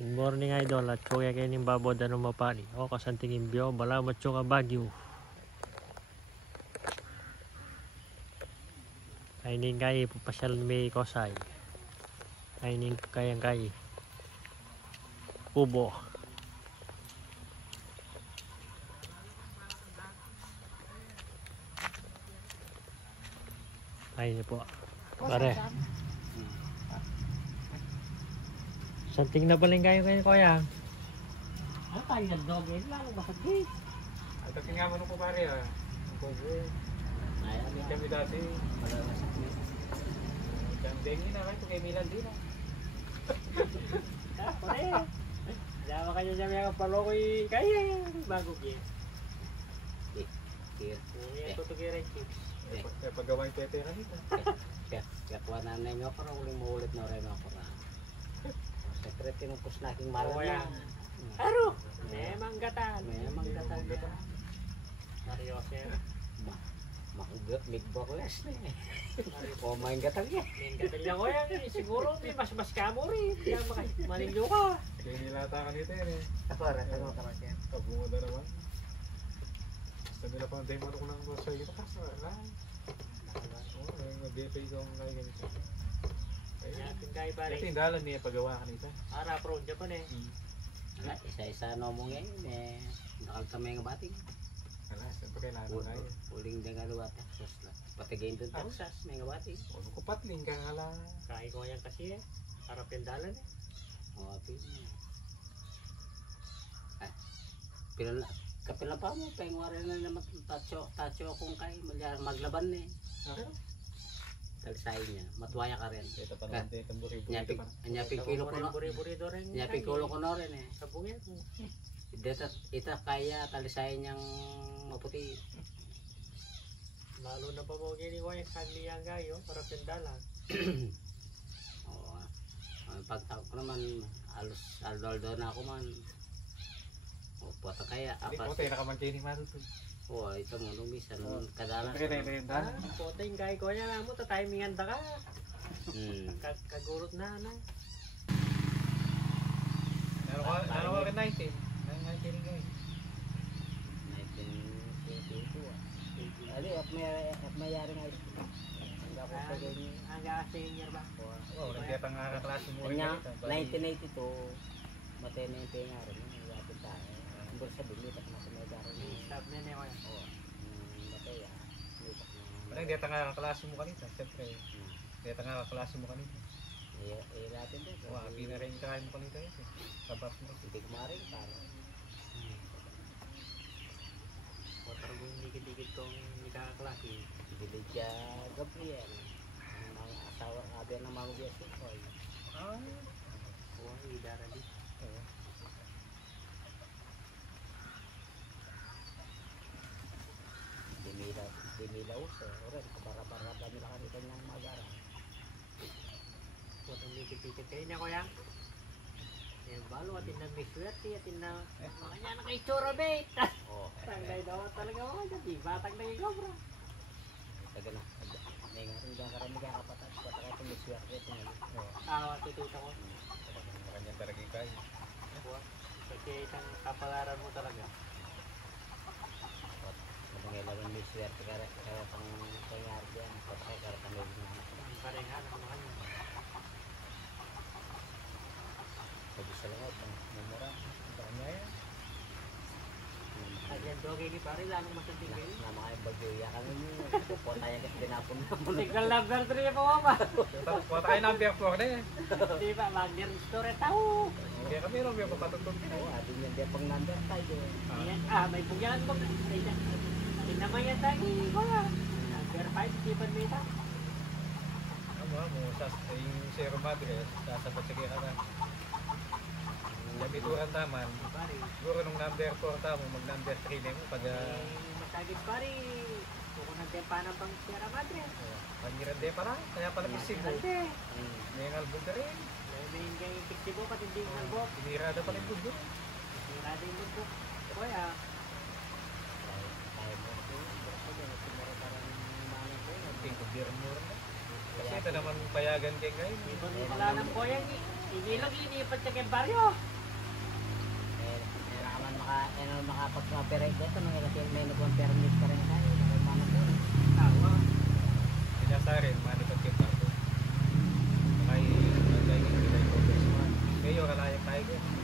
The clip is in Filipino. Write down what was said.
Good morning idol at kuya kayo ng babo dano mapani. O kasanting imbyo, bala macho ka Baguio. Ayning kay papasyal may kosay. Ayning kayang kay. Kubo. Ayun po. Pare. Santing na baling kayo kuya. Ano tayo nag-dogin? Lalo ba sa gate? Ito kingaman ko pare ah. Ay, Hindi kami dati. wala na sa gate. Dengi na kayo kay Milan din ah. Pare. Jawa kayo sa mga palokoy kayo. Bago gate. Here. Yan ko tugiray chips. Kaya paggawa yung tete na dito. Kaya kuha na na nga para uling maulit na rin ako na. Sekret tinupos na aking malam Kuya. yan. Aro. Memang gatan. Memang gatan. Seryoso yan. Makugot, mid-bockless na eh. O may gatan yan. Yung gatil niya kuya. Siguro may mas kamo rin. Kaya maninyo ka. Kaya nilata ka nito yan eh. Para, ano ka yan? Pagbumoda naman. Sabi na pang demo ko ng boss ito kasi wala. Oo, mag-DFA ko ang kaya ganito. Ating kayo pare. Ito yung dalan niya paggawa ka nito. Ara pro Japan eh. Isa-isa no mo ngayon eh. Nakal kami ng bating. Wala, siyempre kailangan tayo. Uling na nga bating. Pati game doon Texas, may nga bating. Ano ko patling ka nga lang. Kaya ko yan kasi eh. Harap yung dalan eh. O, kapila pa mo, pengwari na naman tacho akong kay maglaban eh. Okay. Talisay niya, matuwaya ka rin. Ito pa naman ito yung buri-buri. Nyapig kilo ko na, Buri-buri do rin. nyapig kilo ko na rin eh. Sabungin mo. Ita kaya talisay niyang maputi. Lalo na pa mo gini ko yung kanli yang gayo. Harap yung dalan. Oo. Ang pagtawag ko naman, aldo na ako man. O, puwata kaya. Hindi ko tayo nakamagkini matuto. Oo, ito mo, lumisan. Kadalas. Siyempre tayo yung dalan. Puta yung gayo ko yan. Mo, tatimingan ta ka. Kagurot na ano. Ano ko rin 19? 19 guys. 1922 Ali, at mayari nga ito. Hanggang ako sa ganyan. Hanggang senior ba? Oo, nagkita nga kaklase mo rin Kanya, ganito. 1982, matay na yung penga rin. Yapit tayo. Ang bursa bilipat na sa may garo. Stop na niya ko yan. Oo. Matay lipat na. Parang dito nga kaklase mo kanina. Siyempre, dito nga kaklase mo kanina. Natin din. Oo, happy na rin kain mo kanina yun. Sabas mo. Hindi kumarin, para. Motor ko yung dikit-dikit kong nagkakaklase. Bilid siya Gabriel. Ang mga asawa nga ng mga biyas ko. Oo, idara di. Dimilaw sa oras. Kabara-bara pa nila kami kanyang mag-ara. Motor dikit-dikit kayo niya ko yan. Yung balo, atin na may swerte, atin na makanya na kay Choro bait. Oo. Tanggay daw talaga ako dyan. Di batang na yung cobra. Taga na. May nga rin dyan karami kaya kapatid. Pata kayo tumiswerte. Awa, tututa ko. Kanya talaga yung kain. Kasi isang kapalaran mo talaga. Nangailangan may swerte kaya pang pangyari dyan. Pata kayo karami dyan. Ang parengan ako naman yun. Pwede sa lahat. Mumura. Kanya yan. Ayan, dogay ni pare, lalong masanting kayo. Na mga bagyo. Yakan nyo. Pupo tayo kasi tinapon na mo. Signal number 3 pa ba? Kuha tayo ng beer floor na eh. Di ba, Wagner store tao. Hindi kami rin, may papatutog din Oo, atin yan. Di pang number tayo. Ayan, may pugyan mo. Naman yan tayo, kuya. Number 5, di pa mita. Mo, yung Sierra Madre, sasabat sa kaya ka. Yung bituran taman, Pare, siguro nung number 4 tamo, mag number 3 na mo pag masagit pare. Kung nang tempanan pang Sierra Madre. pangirande pala, kaya pala pisig mo. Kasi, May ang albog na rin. may hingay yung piktibo, pati hindi yung albok. Sinirada pala yung bundok. Sinirada yung bundok. Kuya, Tayo mo. Tumuro parang mga ko. Ting ko beer mo rin. Kasi ito naman payagan kay ngayon. di ba rin pala ng kuya, inilag inipat siya kay baryo. makapag-operate dito kasi may nag-permit pa rin tayo. Ano po? Tawa. Pinasa rin, manipat kita ko. Kaya, nagay ko nila yung progress mo. Ngayon, kalayak tayo ko.